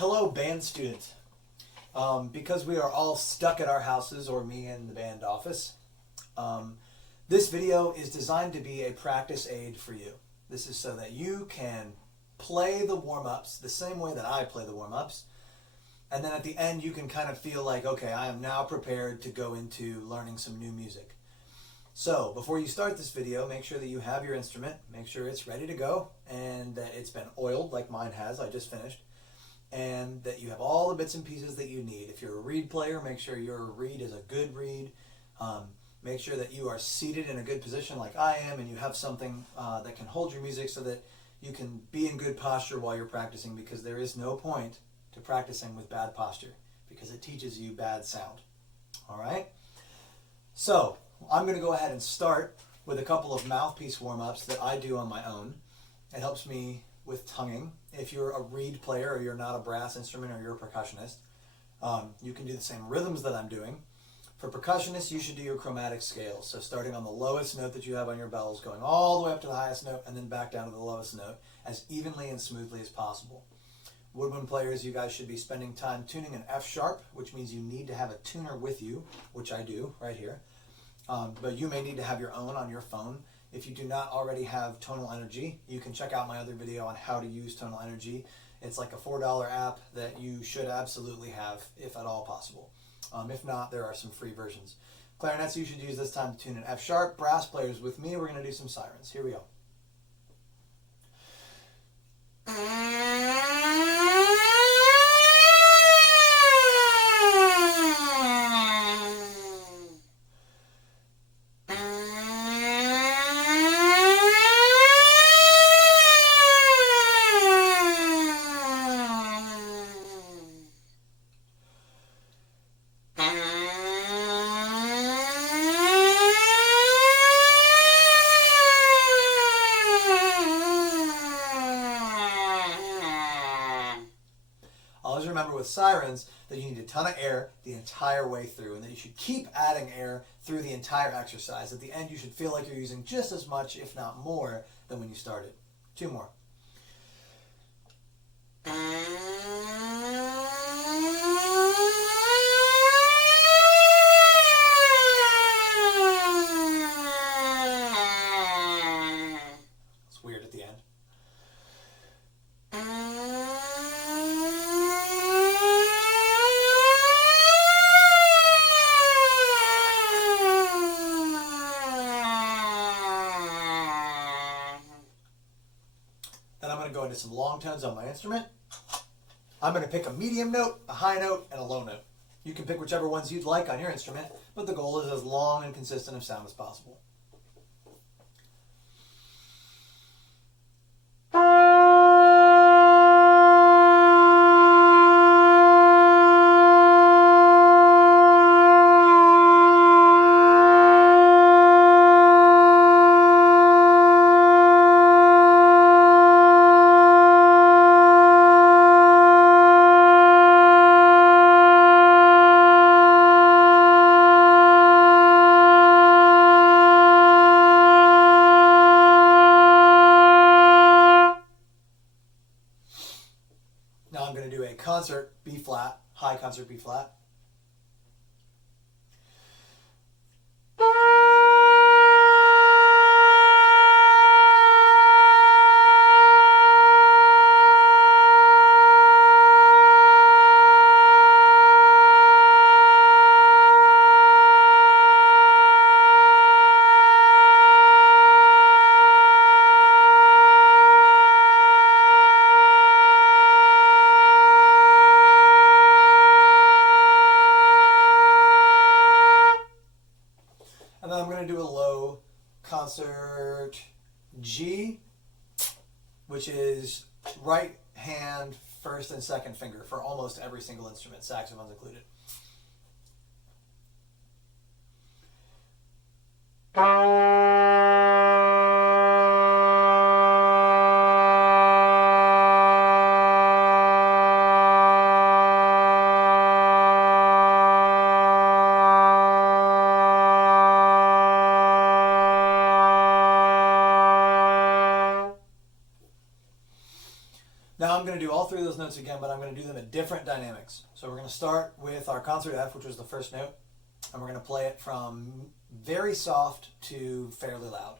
Hello, band student. Because we are all stuck at our houses, or me in the band office, this video is designed to be a practice aid for you. This is so that you can play the warm-ups the same way that I play the warm-ups, and then at the end you can kind of feel like, okay, I am now prepared to go into learning some new music. So before you start this video, make sure that you have your instrument, make sure it's ready to go, and that it's been oiled like mine has, I just finished, and that you have all the bits and pieces that you need. If you're a reed player, make sure your reed is a good reed. Make sure that you are seated in a good position like I am, and you have something that can hold your music so that you can be in good posture while you're practicing, because there is no point to practicing with bad posture, because it teaches you bad sound. All right? So I'm going to go ahead and start with a couple of mouthpiece warm-ups that I do on my own. It helps me with tonguing. If you're a reed player or you're not a brass instrument or you're a percussionist, you can do the same rhythms that I'm doing. For percussionists, you should do your chromatic scales. So starting on the lowest note that you have on your bells, going all the way up to the highest note, and then back down to the lowest note as evenly and smoothly as possible. Woodwind players, you guys should be spending time tuning an F sharp, which means you need to have a tuner with you, which I do right here. But you may need to have your own on your phone. If you do not already have Tonal Energy, you can check out my other video on how to use Tonal Energy. It's like a $4 app that you should absolutely have, if at all possible. If not, there are some free versions. Clarinets, you should use this time to tune an F sharp. Brass players, with me, we're going to do some sirens. Here we go. Always remember with sirens that you need a ton of air the entire way through, and that you should keep adding air through the entire exercise. At the end, you should feel like you're using just as much, if not more, than when you started. Two more. It's weird at the end. Then I'm going to go into some long tones on my instrument. I'm going to pick a medium note, a high note, and a low note. You can pick whichever ones you'd like on your instrument, but the goal is as long and consistent of sound as possible. Now I'm going to do a concert B flat, high concert B flat. And then I'm going to do a low concert G, which is right hand, first and second finger for almost every single instrument, saxophones included. Now I'm going to do all three of those notes again, but I'm going to do them at different dynamics. So we're going to start with our concert F, which was the first note, and we're going to play it from very soft to fairly loud.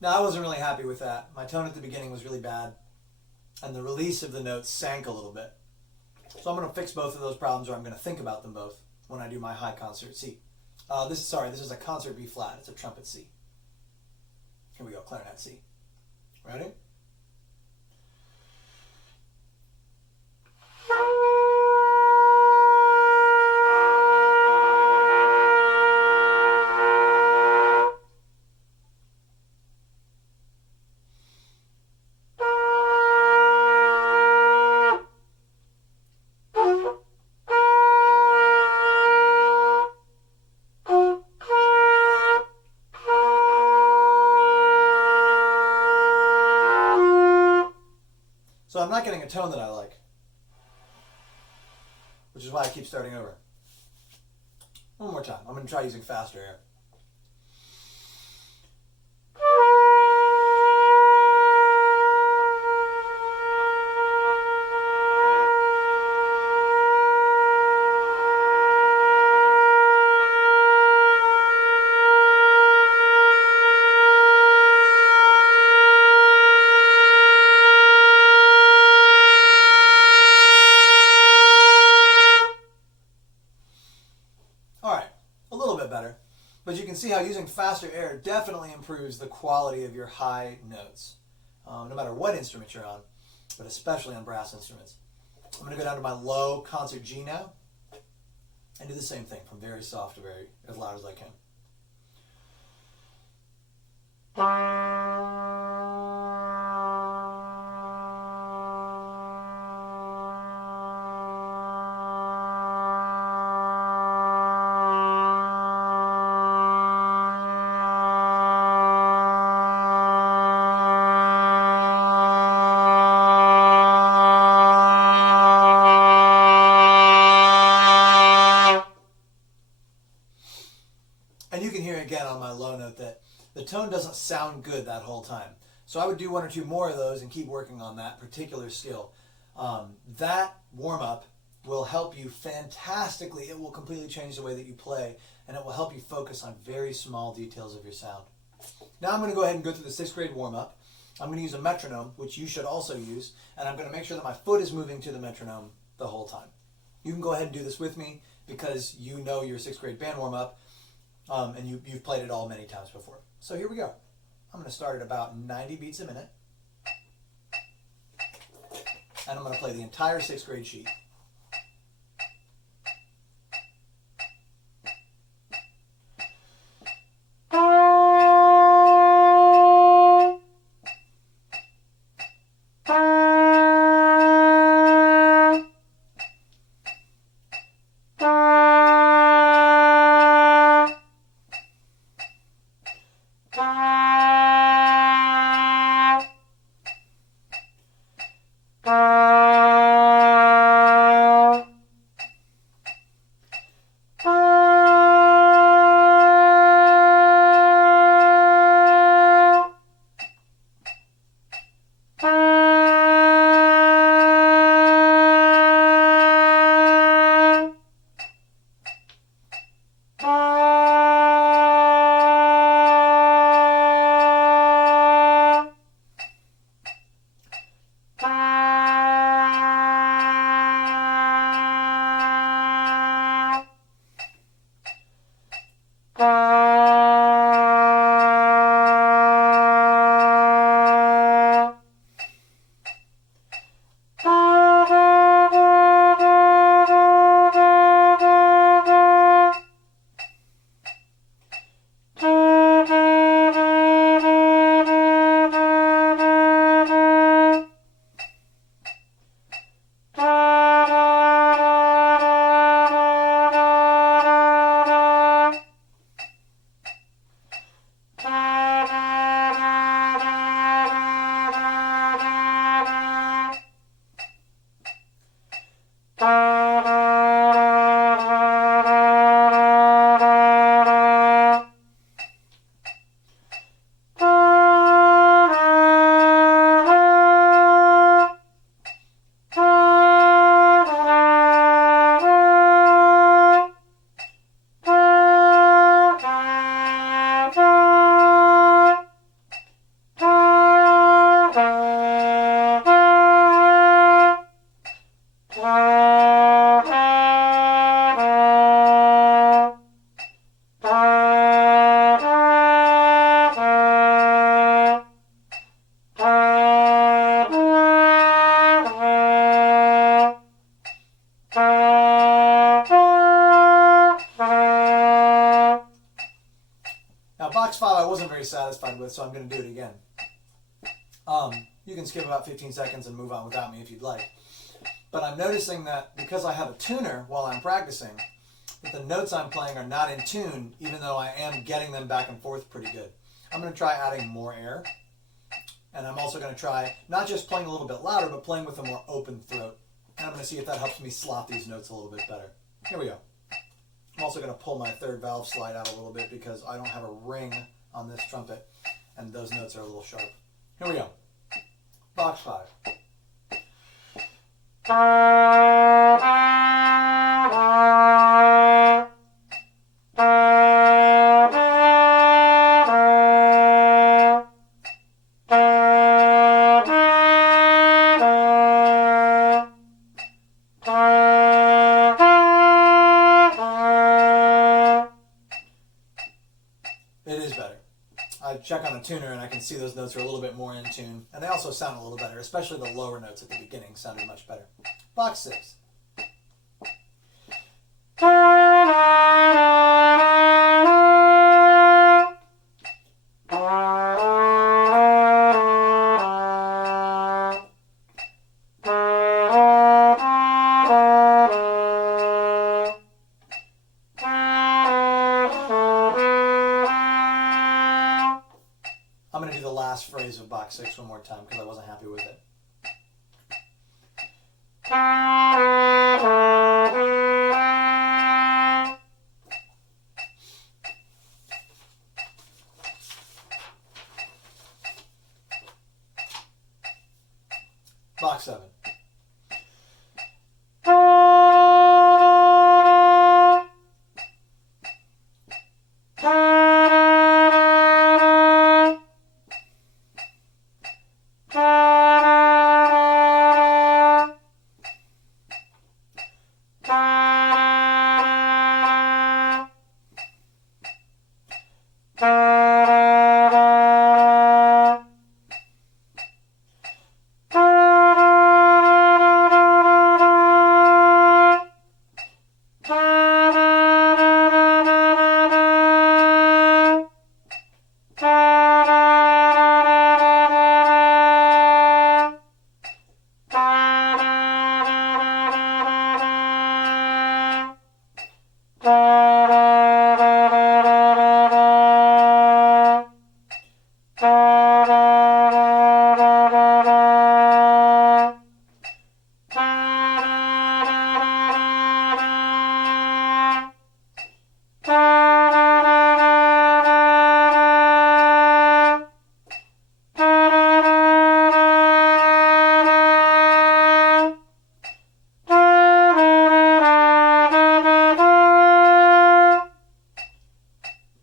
Now, I wasn't really happy with that. My tone at the beginning was really bad, and the release of the notes sank a little bit. So I'm going to fix both of those problems, or I'm going to think about them both when I do my high concert C. This is a concert B flat. It's a trumpet C. Here we go, clarinet C. Ready? So I'm not getting a tone that I like, which is why I keep starting over. One more time. I'm going to try using faster air. Better, but you can see how using faster air definitely improves the quality of your high notes, no matter what instrument you're on, but especially on brass instruments. I'm going to go down to my low concert G now and do the same thing from very soft to very as loud as I can. And you can hear again on my low note that the tone doesn't sound good that whole time. So I would do one or two more of those and keep working on that particular skill. That warm-up will help you fantastically. It will completely change the way that you play, and it will help you focus on very small details of your sound. Now I'm going to go ahead and go through the 6th grade warm-up. I'm going to use a metronome, which you should also use, and I'm going to make sure that my foot is moving to the metronome the whole time. You can go ahead and do this with me because you know your 6th grade band warm-up. And you've played it all many times before. So here we go. I'm going to start at about 90 beats a minute. And I'm going to play the entire 6th grade sheet. wasn't very satisfied with, so I'm going to do it again. You can skip about 15 seconds and move on without me if you'd like. But I'm noticing that because I have a tuner while I'm practicing, that the notes I'm playing are not in tune, even though I am getting them back and forth pretty good. I'm going to try adding more air. And I'm also going to try not just playing a little bit louder, but playing with a more open throat. And I'm going to see if that helps me slot these notes a little bit better. Here we go. I'm also going to pull my third valve slide out a little bit because I don't have a ring on this trumpet, and those notes are a little sharp. Here we go. Box 5. It is better. I check on the tuner and I can see those notes are a little bit more in tune. And they also sound a little better, especially the lower notes at the beginning sounded much better. Box 6. I'm going to do the last phrase of box 6 one more time because I wasn't happy with it. Box 7.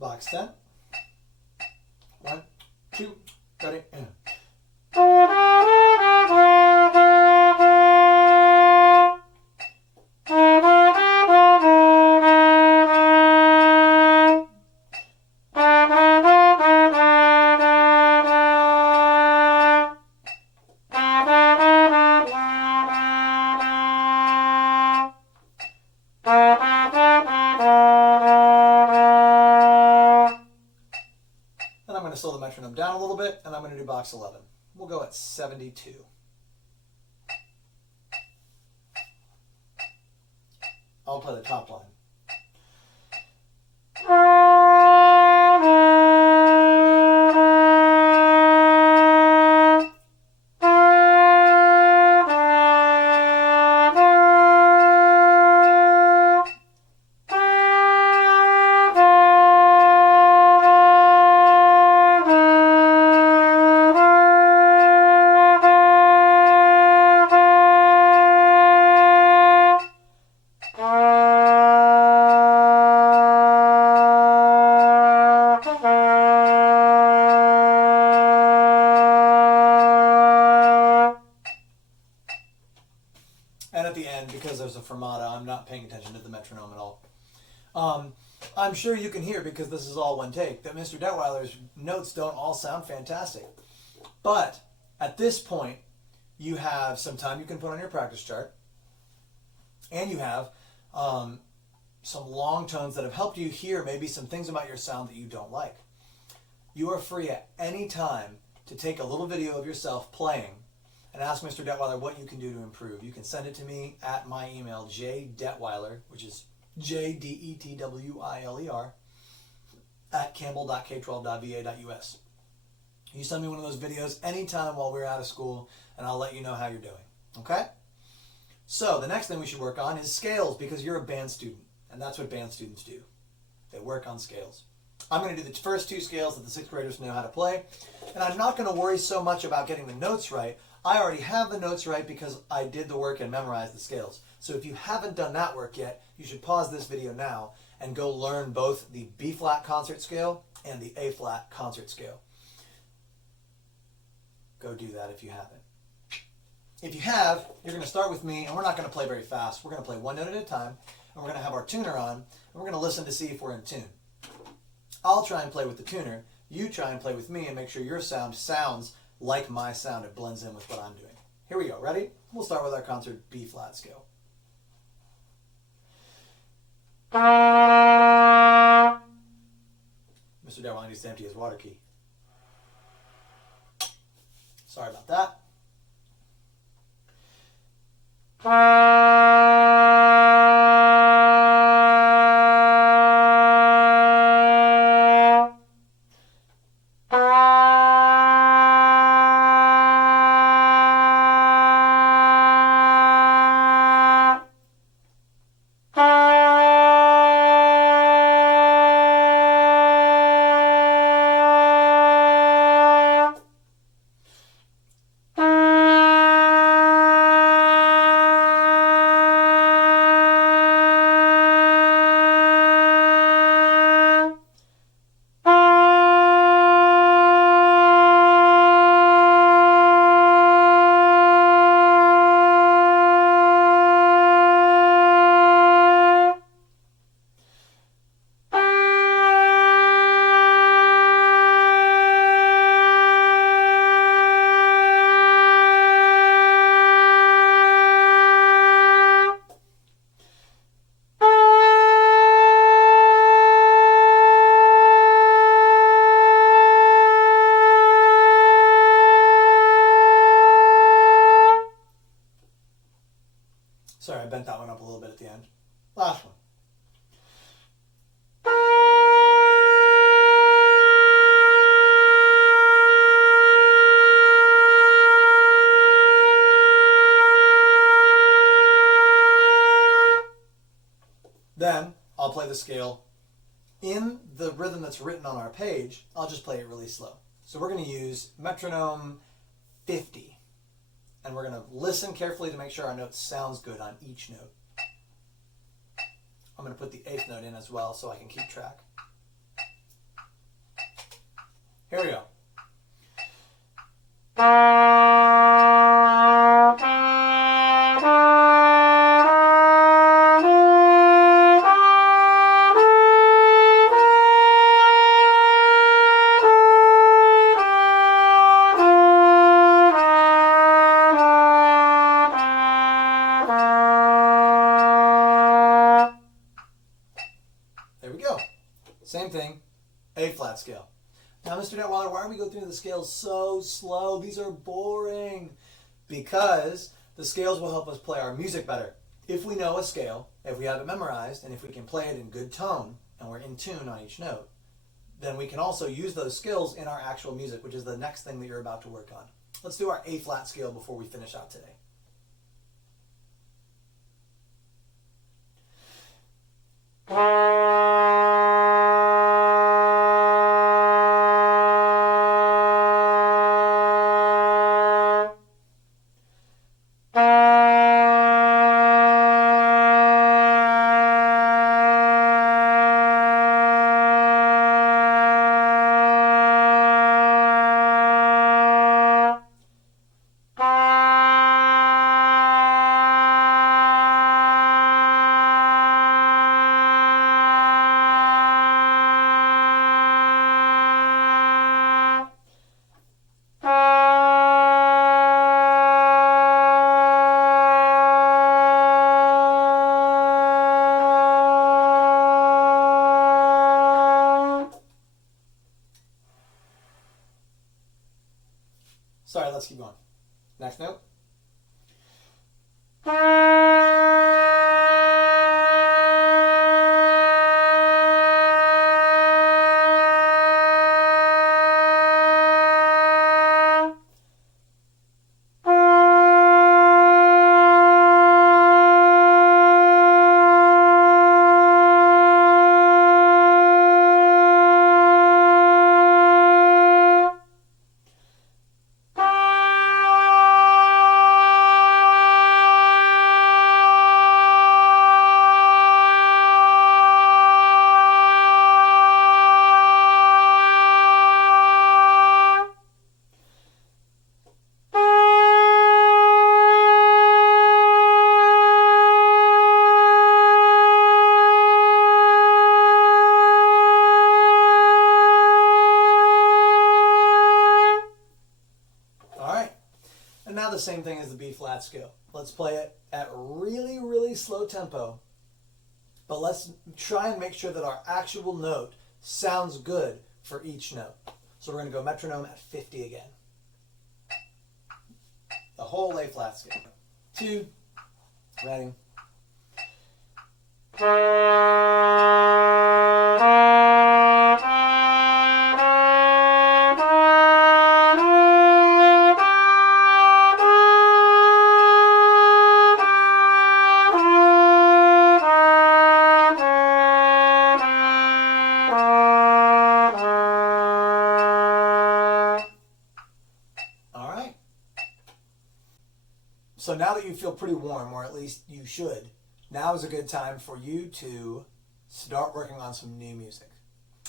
Box 10. 1, 2, ready, and. And I'm going to slow the metronome down a little bit, and I'm going to do box 11. We'll go at 72. I'll play the top line. And at the end, because there's a fermata, I'm not paying attention to the metronome at all. I'm sure you can hear, because this is all one take, that Mr. Detweiler's notes don't all sound fantastic. But at this point, you have some time you can put on your practice chart, and you have some long tones that have helped you hear maybe some things about your sound that you don't like. You are free at any time to take a little video of yourself playing and ask Mr. Detweiler what you can do to improve. You can send it to me at my email, jdetweiler, which is JDETWILER, at campbell.k12.va.us. You send me one of those videos anytime while we're out of school, and I'll let you know how you're doing. Okay? So the next thing we should work on is scales, because you're a band student, and that's what band students do. They work on scales. I'm going to do the first two scales that the sixth graders know how to play, and I'm not going to worry so much about getting the notes right. I already have the notes right because I did the work and memorized the scales. So if you haven't done that work yet, you should pause this video now and go learn both the B-flat concert scale and the A-flat concert scale. Go do that if you haven't. If you have, you're going to start with me, and we're not going to play very fast. We're going to play one note at a time, and we're going to have our tuner on, and we're going to listen to see if we're in tune. I'll try and play with the tuner. You try and play with me and make sure your sound sounds like my sound. It blends in with what I'm doing. Here we go. Ready? We'll start with our concert B-flat scale. Mr. Detweiler needs to empty his water key. Sorry about that. Sorry, I bent that one up a little bit at the end. Last one. Then I'll play the scale in the rhythm that's written on our page. I'll just play it really slow. So we're going to use metronome 50. And we're going to listen carefully to make sure our note sounds good on each note. I'm going to put the eighth note in as well so I can keep track. Here we go. Same thing, A-flat scale. Now, Mr. Detweiler, why are we going through the scales so slow? These are boring. Because the scales will help us play our music better. If we know a scale, if we have it memorized, and if we can play it in good tone, and we're in tune on each note, then we can also use those skills in our actual music, which is the next thing that you're about to work on. Let's do our A-flat scale before we finish out today. let's keep going. Next note. Now the same thing as the B flat scale. Let's play it at really, really slow tempo, but let's try and make sure that our actual note sounds good for each note. So we're going to go metronome at 50 again. The whole A flat scale. 2, ready. So now that you feel pretty warm, or at least you should, now is a good time for you to start working on some new music.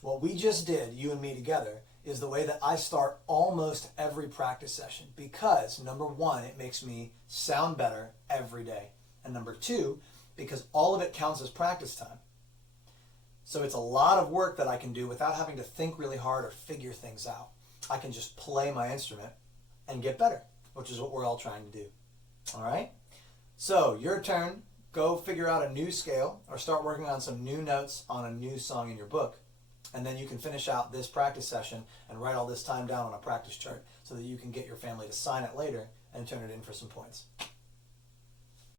What we just did, you and me together, is the way that I start almost every practice session because, number one, it makes me sound better every day. And number two, because all of it counts as practice time. So it's a lot of work that I can do without having to think really hard or figure things out. I can just play my instrument and get better, which is what we're all trying to do. All right, so your turn. Go figure out a new scale or start working on some new notes on a new song in your book. And then you can finish out this practice session and write all this time down on a practice chart so that you can get your family to sign it later and turn it in for some points.